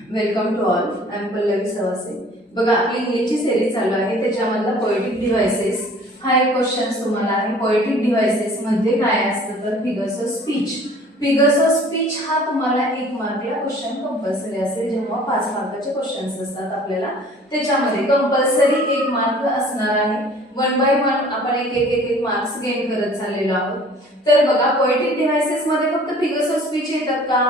Welcome to all. I am Pallavi Sawase. बघा, आपली इंग्लिशची series चालू आहे, त्याच्यामधला पोएटिक डिव्हाइसेस हा एक क्वेश्चन तुम्हाला आहे. पोएटिक डिव्हाइसेस मध्ये काय असतं तर figures of speech. Figures of speech हा तुम्हाला 1 मार्कला क्वेश्चन कंपल्सरी असेल. जेव्हा 5 मार्काचे क्वेश्चन्स असतात आपल्याला त्याच्यामध्ये कंपल्सरी 1 मार्क असणार आहे. 1 बाय 1 आपण एक मार्क्स गेन करत चाललेलो आहोत. तर बघा, पोएटिक डिव्हाइसेस मध्ये फक्त फिगर्स ऑफ स्पीच येतात का?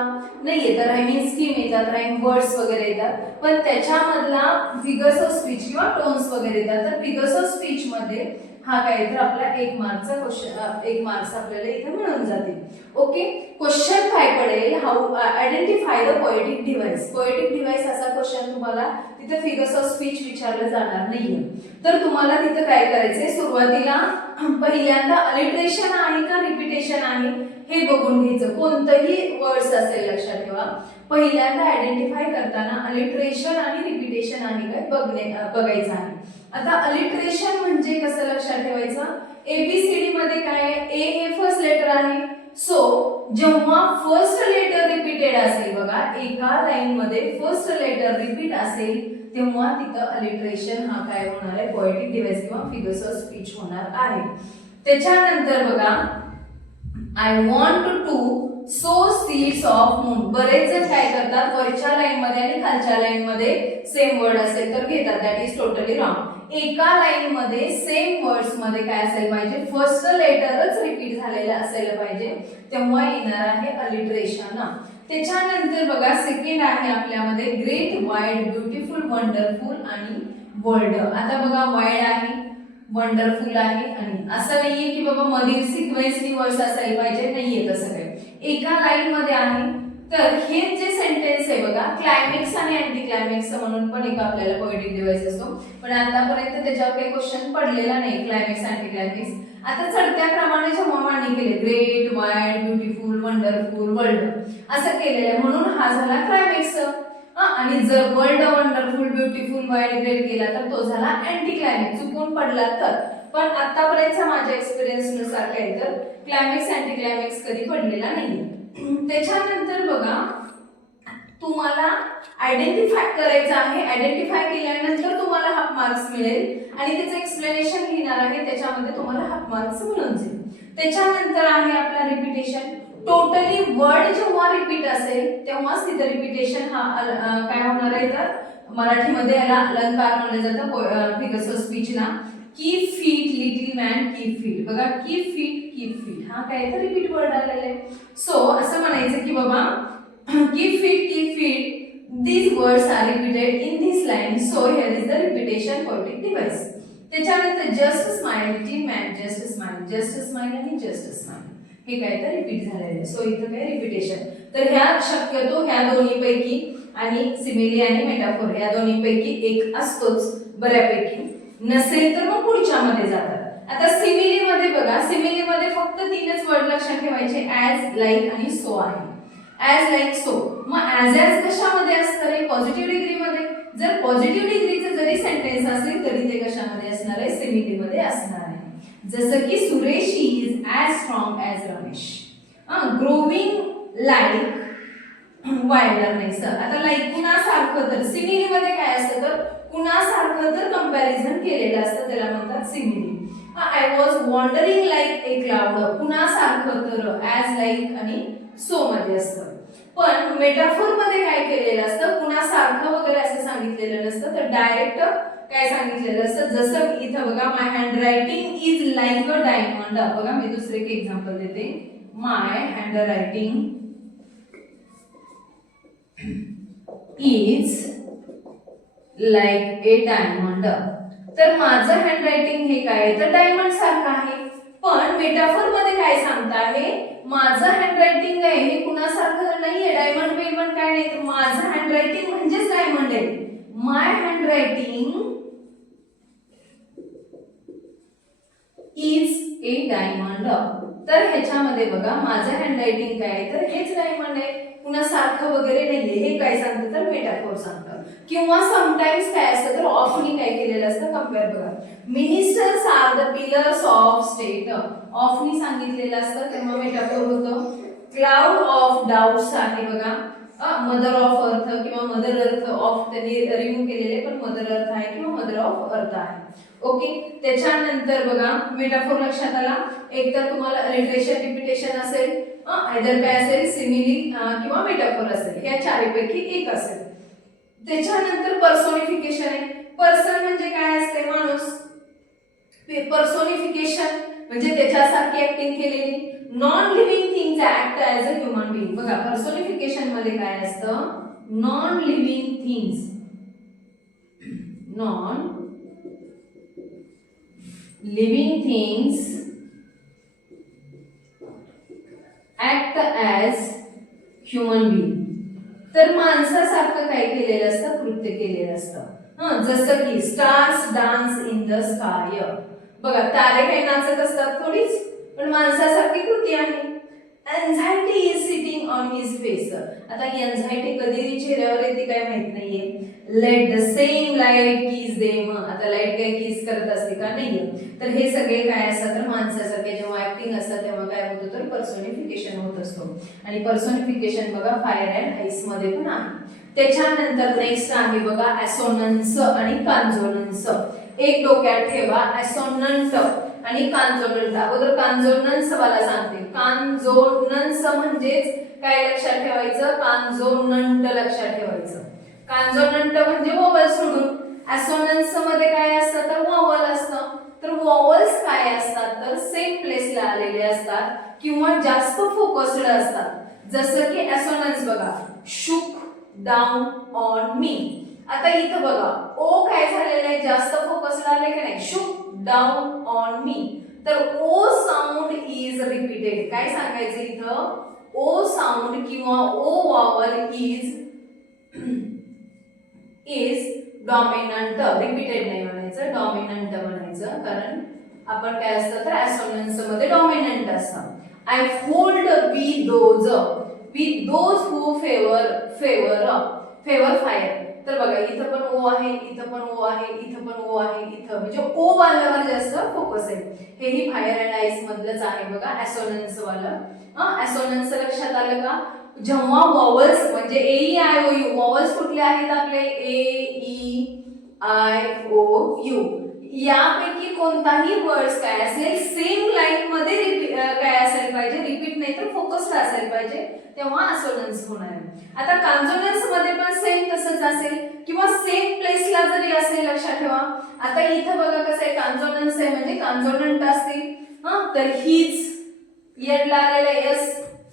नाही येतात. रायमिंग स्कीम येतात, राईम वर्ड्स वगैरे येतात, पण त्याच्यामधला फिगर्स ऑफ स्पीच किंवा टोन्स वगैरे येतात. तर फिगर्स ऑफ स्पीच मध्ये हा काय तर आपला 1 मार्कचा क्वेश्चन, 1 मार्क्स आपल्याला इथे मिळून जातील. ओके, क्वेश्चन काय पडेल, how identify the poetic device. Poetic device असा क्वेश्चन तुम्हाला तिथे फिगर्स ऑफ स्पीच विचारलं जाणार नाहीये. तर तुम्हाला तिथे काय करायचंय, सुरुवातीला पहिल्यांदा अलिटरेशन आहे का रिपिटेशन आहे हे बघून घ्यायचं. कोणतंही वर्ड्स असेल लक्षात ठेवा, पहिल्यांदा आयडेंटिफाय करताना अलिटरेशन आणि रिपिटेशन आहे काय बघायचं आहे. आता अलिटरेशन म्हणजे कसं लक्षात ठेवायचं, एबीसीडी मध्ये काय आहे, ए हे फर्स्ट लेटर आहे. सो जेव्हा फर्स्ट लेटर रिपीटेड असेल, बघा एका लाईन मध्ये फर्स्ट लेटर रिपीट असेल तेव्हा तिथं अलिटरेशन हा काय होणार आहे, पोएटिक डिव्हाइस किंवा फिगर्स ऑफ स्पीच होणार आहे. त्याच्यानंतर बघा, I want to sow seeds of moon. बरेच जण काय करतात, वरच्या लाईन मध्ये आणि खालच्या लाईन मध्ये सेम वर्ड असेल तर घेतात. That is totally wrong. एका लाईन मध्ये सेम वर्ड्स मध्ये काय असेल पाहिजे, फर्स्ट लेटरच रिपीट झालेलं असायला पाहिजे, तेव्हा येणार आहे अलिटरेशन. त्याच्यानंतर बघा, सेकंड आहे आपल्यामध्ये ग्रेट, वाईड, ब्युटिफुल, वंडरफुल आणि वर्ल्ड. आता बघा, वाईड आहे, वंडरफुल आहे, आणि असं नाहीये की बाबा मधील सिक्वेन्सनी वर्ड्स असायला पाहिजे, नाहीये तसं काही. एका लाईन मध्ये आहे. तर हे जे सेंटेन्स आहे बघा, क्लायमॅक्स आणि अँटी क्लायमॅक्स म्हणून पण एक आपल्याला पोएटिक डिव्हाइस असतो, पण आतापर्यंत त्याच्यावर काही क्वेश्चन पडलेला नाही क्लायमॅक्स अँटी क्लायमॅक्स. आता चढत्या क्रमाने जेव्हा मांडणी केले, great, wide, beautiful, wonderful, world असं केलेलं आहे, म्हणून हा झाला क्लायमॅक्स. आणि जर world, wonderful, beautiful, wide, great केला तर तो झाला अँटी क्लायमॅक्स. चुकून पडला तर. पण आतापर्यंतचा माझ्या एक्सपिरियन्स नुसार काय तर क्लायमॅक्स अँटी क्लायमॅक्स कधी पडलेला नाहीये. त्याच्यानंतर बघा, तुम्हाला आयडेंटिफाय करायचं आहे. आयडेंटिफाय केल्यानंतर तुम्हाला हाफ मार्क्स मिळेल आणि त्याचं एक्सप्लेनेशन लिहिणार आहे, त्याच्यामध्ये तुम्हाला हाफ मार्क्स मिळून जाईल. त्याच्यानंतर आहे आपला रिपिटेशन. टोटली वर्ड जेव्हा रिपीट असेल तेव्हाच तिथे रिपिटेशन हा काय होणार आहे, तर मराठीमध्ये याला अलंकार म्हणलं जातं फिगर्स ऑफ स्पीचला. Keep fit, little man keep fit. बघा, कीप फीट हा काय तर रिपीट वर्ड आलेला आहे. सो असं म्हणायचं की बाबा, keep feet these words are repeated in this line, so here is the repetition poetic device. त्याच्यानंतर just smile, T man just smile आणि जस्ट स्माइल हे काय तर रिपीट झालेलं आहे. सो इथं काय रिपिटेशन. तर ह्या शक्यतो ह्या दोन्ही पैकी आणि सिमिली आणि मेटाफोर या दोन्ही पैकी एक असतोच बऱ्यापैकी. नसेल तर मग पुढच्या मध्ये जातात. आता सिमिली मध्ये बघा, सिमिली मध्ये फक्त 3च वर्ड लक्षात ठेवायचे, ॲज, लाईक आणि सो आहे. As, like, so. मग ॲज कशामध्ये असतं रे, पॉझिटिव्ह डिग्री मध्ये. जर पॉझिटिव्ह डिग्रीचं जरी सेंटेन्स असेल तरी ते कशामध्ये असणार आहे, सिमिली मध्ये असणार आहे. जसं की Suresh is as strong as Ramesh. Growing like wildness. आता लाईक कुणासारखं, तर सिमिली मध्ये काय असतं तर कुणासारखं तर कंपॅरिझन केलेलं असतं, त्याला म्हणतात simile. I was wandering like a cloud. कुणासारखं तर ॲज, लाईक आणि सो मध्ये असतं. पण मेटाफोर मध्ये काय केलेलं असतं, कुणासारखं वगैरे असं सांगितलेलं नसतं, तर डायरेक्ट काय सांगितलेलं असतं. जसं इथं बघा, my handwriting is like a diamond. बघा, मी दुसरे एक एक्झाम्पल देते. My handwriting is like a diamond. तर माझं हँड रायटिंग हे काय तर डायमंड सारखं आहे. पण मेटाफोर मध्ये काय सांगता आहे, माझं हँड रायटिंग आहे हे कुणासारखं नाहीये, डायमंड बेमंड काय नाही, तर माझं हँड रायटिंग म्हणजेच डायमंड आहे. My handwriting is a diamond. तर ह्याच्यामध्ये बघा, माझं हँड रायटिंग काय आहे तर हेच डायमंड आहे, कुणासारखं वगैरे नाहीये. हे काय सांगतं तर मेटाफोर सांगतं. किंवा समटाइम्स काय असतं तर ऑफली काय केलेलं असतं, कंपेअर. बघा, ministers are the pillars of state. ऑफनी सांगितलेलं असतं तेव्हा मेटाफोर होतं. क्लाउड ऑफ डाउट्स आहे बघा, मदर ऑफ अर्थ किंवा मदर अर्थ ऑफ त्यांनी रिमूव्ह केलेले, पण मदर अर्थ आहे किंवा मदर ऑफ अर्थ आहे. ओके, त्याच्यानंतर बघा मेटाफोर लक्षात आला. एक तर तुम्हाला अलिटरेशन रिपिटेशन असेल, आयदर काय असेल सिमिली किंवा मेटाफोर असेल, या चारीपैकी एक असेल. त्याच्यानंतर पर्सोनिफिकेशन आहे. पर्सन म्हणजे काय असते? माणूस. पर्सोनिफिकेशन म्हणजे त्याच्यासारखी ऍक्टिंग केलेली. Non living things act as a human being. बघा पर्सोनिफिकेशन मध्ये काय असतं? Non living things, non living things act as human being. तर माणसासारखं काय केलेलं असतं? कृत्य केलेलं असतं. जसं की stars dance in the sky. बघा तारे काही नाचत असतात थोडीच, पण माणसासारखी कृती आहे. Anxiety is sitting on his face. आता एन्झायटी कधी चेहऱ्यावर येते काय माहित नाहीये. Let the same light kiss them. आता लाईट काय किस करत असते का? नाहीये. तर हे सगळे काय असतात? तर माणसासारखे जेव्हा ऍक्टिंग असतात तेव्हा काय होतं? तर पर्सोनिफिकेशन होत असतो. आणि पर्सोनिफिकेशन बघा फायर अँड आईस मध्ये पण आहे. त्याच्यानंतर नेक्स्ट आहे बघा ऍसोनन्स आणि कॉन्सोनन्स. एक डोक्यात ठेवा, ऍसोनंट आणि कॉन्सोनंट. अगोदर कॉन्सोनन्स वाला सांगते. कॉन्सोनन्स म्हणजेच काय लक्षात ठेवायचं? कॉन्सोनंट लक्षात ठेवायचं. कॉन्सोनंट म्हणजे वोवल सोडून. ऍसोनन्स मध्ये काय असतं? तर वोवल असतं. तर वोवल्स काय असतात? तर सेम प्लेसला आलेले असतात किंवा जास्त फोकस्ड असतात. जसं की ऍसोनन्स बघा, शुक डाऊन ऑन मी. आता इथं बघा ओ काय झालेलं आहे? जास्त फोकस्ड आले की नाही? शुक डाऊन ऑन मी. तर ओ साऊंड इज रिपीटेड. काय सांगायचं इथं? ओ साऊंड किंवा ओ वॉवल इज डॉमिनंट. रिपीटेड नाही म्हणायचं, डॉमिनंट म्हणायचं. कारण आपण काय असतं? तर ऍसोनन्स मध्ये डॉमिनंट असतं. I hold with those who favour fire. तर बघा इथं पण ओ आहे, इथं पण ओ आहे, इथं पण ओ आहे, इथं म्हणजे ओ वाल्यावर जास्त फोकस आहे. हेही फायर अँड आईस मधलंच आहे बघा ऍसोनन्स वालं. ऍसोनन्स लक्षात आलं का? जेव्हा वॉवल्स म्हणजे A E I O U, vowels कुठले आहेत आपले? A E I O U. यापैकी कोणताही वर्ड्स काय असेल सेम लाईन मध्ये काय असायला पाहिजे? रिपीट नाही तर फोकस्ड असायला पाहिजे, तेव्हा असोनन्स होणार. आता कॉन्सोनन्स मध्ये पण सेम तसंच असेल किंवा सेम प्लेसला जरी असेल लक्षात ठेवा. आता इथं बघा कसं आहे? कॉन्सोनन्स आहे म्हणजे कॉन्सोनंट असतील. तर हीच एंडला आलेलं यस,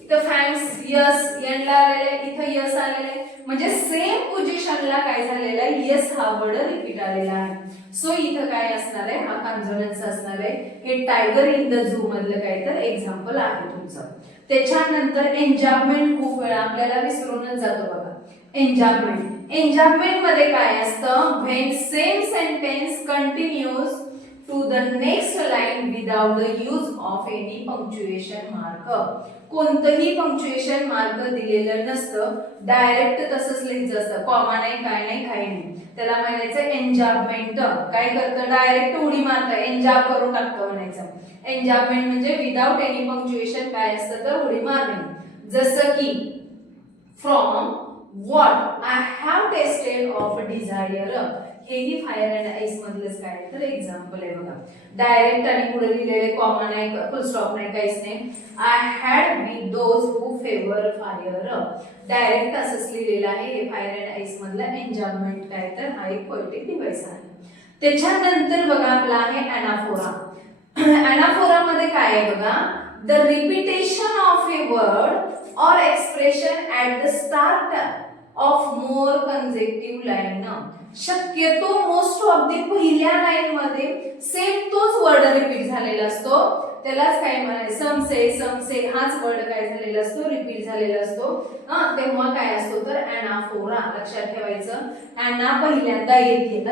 इथं फॅन्स यस एंडला आलेलं, इथं यस आलेलं, म्हणजे सेम पोझिशनला काय झालेलं आहे? यस हा वर्ड रिपीट आलेला आहे. सो इथं काय असणार आहे? हा कॉन्सोनन्स असणार आहे. हे टायगर इन द झू मधलं काय तर एक्झाम्पल आहे तुमचं. त्याच्यानंतर एन्जॉयमेंट खूप वेळा आपल्याला विसरूनच जातो बघा. एन्जॉयमेंट मध्ये काय असतं? When same sentence continues to the next line without the use of any punctuation mark. कोणतंही पंक्च्युएशन मार्क दिलेलं नसतं, डायरेक्ट तसंच लिहायचं असतं. कॉमा नाही, काय नाही, काही नाही. त्याला म्हणायचं एन्जॉयमेंट. काय करतं? डायरेक्ट उडी मारतं, एन्जॉय करून टाकतं म्हणायचं. एन्जॉयमेंट म्हणजे विदाउट एनी पंक्च्युएशन काय असतं? तर उडी मारणे. जसं की from what I have tasted of desire. हेही फायर अँड आईस मधलंच काय तर एक्झाम्पल आहे बघा. डायरेक्ट आणि पुढे लिहिलेले, कॉमा नाही, फुल स्टॉप नाही, काहीच नाही. I had with those who favour fire. Direct असंच लिहिलेलं आहे. हे फायर अँड आईस मधलं एन्जॉयमेंट काय तर हा एक पोएटिक डिव्हाइस आहे. त्याच्यानंतर बघा आपला आहे अनाफोरा. अनाफोरा मध्ये काय आहे बघा? The repetition of a word or expression at the start of more consecutive line. शक्यतो मोस्ट ऑफ द पहिल्या लाईन मध्ये सेम तोच वर्ड रिपीट झालेला असतो, त्यालाच काय म्हणायचं? समसे हाच वर्ड काय झालेला असतो? रिपीट झालेला असतो. तेव्हा काय असतो? तर अनाफोरा. लक्षात ठेवायचं. अना पहिल्यांदा येते.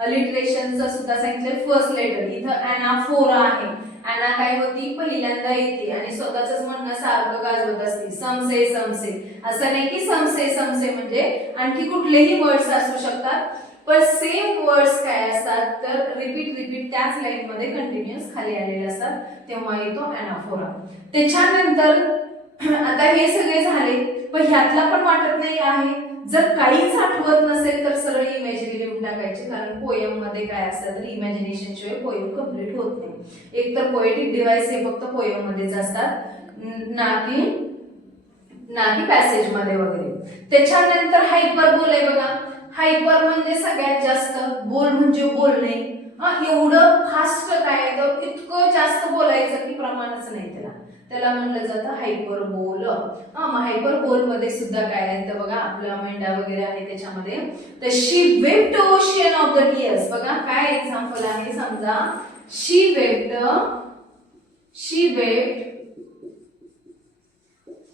अलिट्रेशनचं सुद्धा सांगितलं फर्स्ट लेटर. इथं अनाफोरा आहे. अना काय होती? पहिल्यांदा येते आणि स्वतःच म्हणणं सारखं गाजवत असते. समसे असं नाही की समसे म्हणजे आणखी कुठलेही वर्ड्स असू शकतात, पण सेम वर्ड्स काय असतात? तर रिपीट त्याच लाईन मध्ये कंटिन्युअस खाली आलेले असतात, तेव्हा येतो अनाफोरा. त्याच्यानंतर आता हे सगळे झाले, पण ह्यातला पण वाटत नाही आहे. जर काहीच आठवत नसेल तर सरळ इमॅजिनरी लिहून टाकायचे, कारण पोयम मध्ये काय असतं तर इमॅजिनेशन शिवाय पोयम कम्प्लीट होत नाही. एक तर पोएटिक डिव्हाइस हे फक्त पोयम मध्येच असतात, ना की पॅसेज मध्ये वगैरे. त्याच्यानंतर हायपरबोल आहे बघा. हायपर म्हणजे सगळ्यात जास्त, बोल म्हणजे बोलणे. एवढं फास्ट काय आहे तर इतकं जास्त बोलायचं की प्रमाणच नाही त्याला म्हणलं जातं हायपरबोल. मग हायपरबोल मध्ये सुद्धा काय आहे तर बघा आपला मेंढा वगैरे आहे त्याच्यामध्ये. तर she wept ocean of the tears. बघा काय एक्झाम्पल आहे, समजा she wept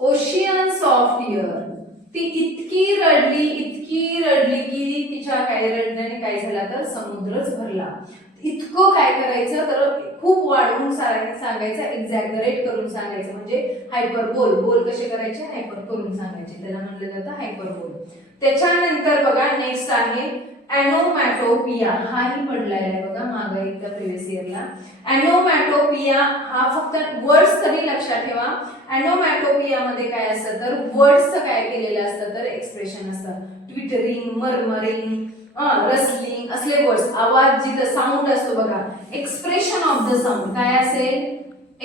oceans of tear. ती इतकी रडली की तिच्या काय रडण्याने काय झाला तर समुद्रच भरला. इतकं काय करायचं तर खूप वाढवून सांगायचं, एक्झॅगरेट करून सांगायचं, म्हणजे हायपरबोल. बोल कसे करायचे, हायपर करून सांगायचे, त्याला म्हटलं जातं हायपरबोल. त्याच्यानंतर बघा नेक्स्ट आहे ॲनोमॅटोपिया. हाही पडलाय आहे बघा मागे एकदा प्रिव्हियस इयरला. ॲनोमॅटोपिया हा फक्त वर्ड्स तरी लक्षात ठेवा. ॲनोमॅटोपिया मध्ये काय असतं तर वर्ड्सचं काय केलेलं असतं तर एक्सप्रेशन असतं. ट्विटरिंग, मर्मरिंग, रसलिंग असले वर्ड्स. आवाज जिथं साऊंड असतो बघा, एक्सप्रेशन ऑफ द साऊंड काय असेल,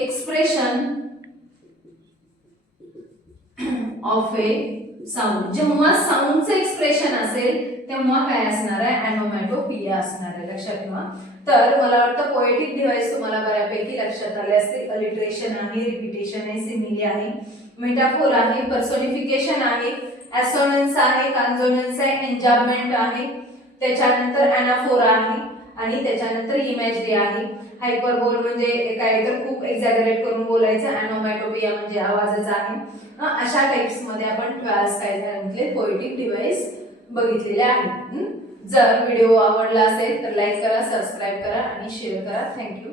एक्सप्रेशन ऑफ ए साऊंड. जेव्हा साऊंडचं एक्सप्रेशन असेल तेव्हा काय असणार आहे, ॲनोमॅटोपिया असणार आहे, लक्षात ठेवा. तर मला वाटतं पोएटिक डिव्हाइस तुम्हाला बऱ्यापैकी लक्षात आले असते. अलिटरेशन आहे, रिपिटेशन आहे, सिमिली आहे, मेटाफोर आहे, पर्सोनिफिकेशन आहे, ॲसोनन्स आहे, कॉन्सोनन्स आहे, एन्जाबमेंट आहे, त्याच्यानंतर अॅनाफोर आहे आणि त्याच्यानंतर इमॅजरी आहे. हायपरबोल म्हणजे काय तर खूप एक्झॅगरेट करून बोलायचं. ॲनोमॅटोपिया म्हणजे आवाजच आहे. अशा टाइप्स मध्ये आपण 12 काय सांगितले पोएटिक डिव्हाइस बघितलेले आहे. जर व्हिडिओ आवडला असेल तर लाईक करा, सबस्क्राईब करा आणि शेअर करा. थँक्यू.